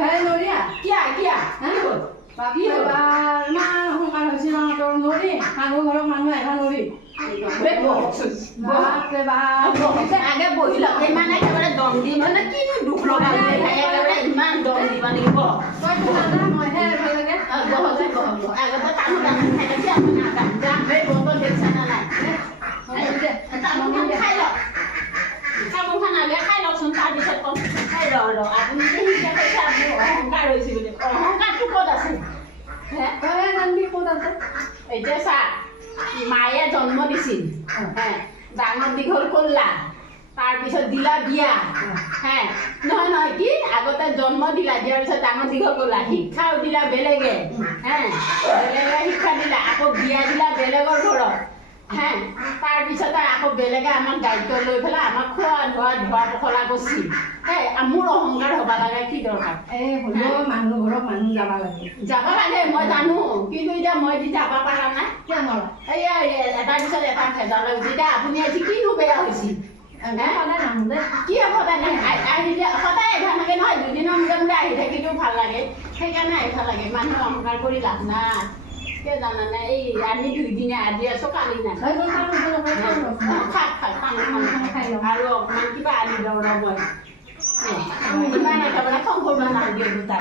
ঘৰে নৰিয়া কিয়া বাপি এবাৰ ইমান সোনকাল হৈছে নহয় তোৰ নৰি মানুহ ঘৰৰ মানুহ আহিবা নৰি বাপৰে বাপ আগে বহি লওক ইমান একেবাৰে দম দি মানে কিনো দুখ লগা একেবাৰে ইমান দম দিব লাগিব তইতো নাজান মইহে ভাল লাগে আগতে তামোল খাই আপোনাৰ যাম এই বটল দেখছে না নাই তামোলখন খাই লওক তামোলখন আগে খাই লওকচোন তাৰপিছত কম খাই ৰ আপুনি যে কৈছে আপুনি অহংকাৰ হৈছে বুলি অহংকাৰটো ক'ত আছে তই জানবি ক'ত আছে এতিয়া চা মায়ে জন্ম দিছিল ডাঙৰ দীঘল কৰিলা তাৰপিছত দিলা বিয়া নহয় কি আগতে জন্ম দিলা দিয়াৰ পিছত ডাঙৰ দীঘল কৰিলা শিক্ষাও দিলা বেলেগে বেলেগে শিক্ষা দিলা আকৌ বিয়া দিলা বেলেগৰ ঘৰত তাৰপিছতে আকৌ বেলেগে আমাক দায়িত্ব লৈ পেলাই আমাক খোৱা ধোৱা পখলা কৰিছিল মোৰ অহংকাৰ হ'ব লাগে কি দৰকাৰ হ'লেও মানুহ ঘৰত মানুহ যাব লাগে মই জানো কিন্তু এতিয়া মই দি যাব পৰা নাই কিয় নৰা এয়া এটাৰ পিছত এটা ভেজাল এতিয়া আপুনি আজি কিনো বেয়া হৈছিল সদায় নাহো দে কি সদায় নাহে আহিলে সদায় এঘাৰ নাগে নহয় দুদিনৰ মূৰে মূৰে আহি থাকিলেও ভাল লাগে সেইকাৰণে আহিব লাগে মানুহে অহংকাৰ কৰি লাভ নাই কিয় জানানে এই আমি দুইদিনে আজি আছো কালি নাই আৰু অকণমান কিবা আনি লওঁ মই ইমান একেবাৰে খং কৰিব নালাগে দুটা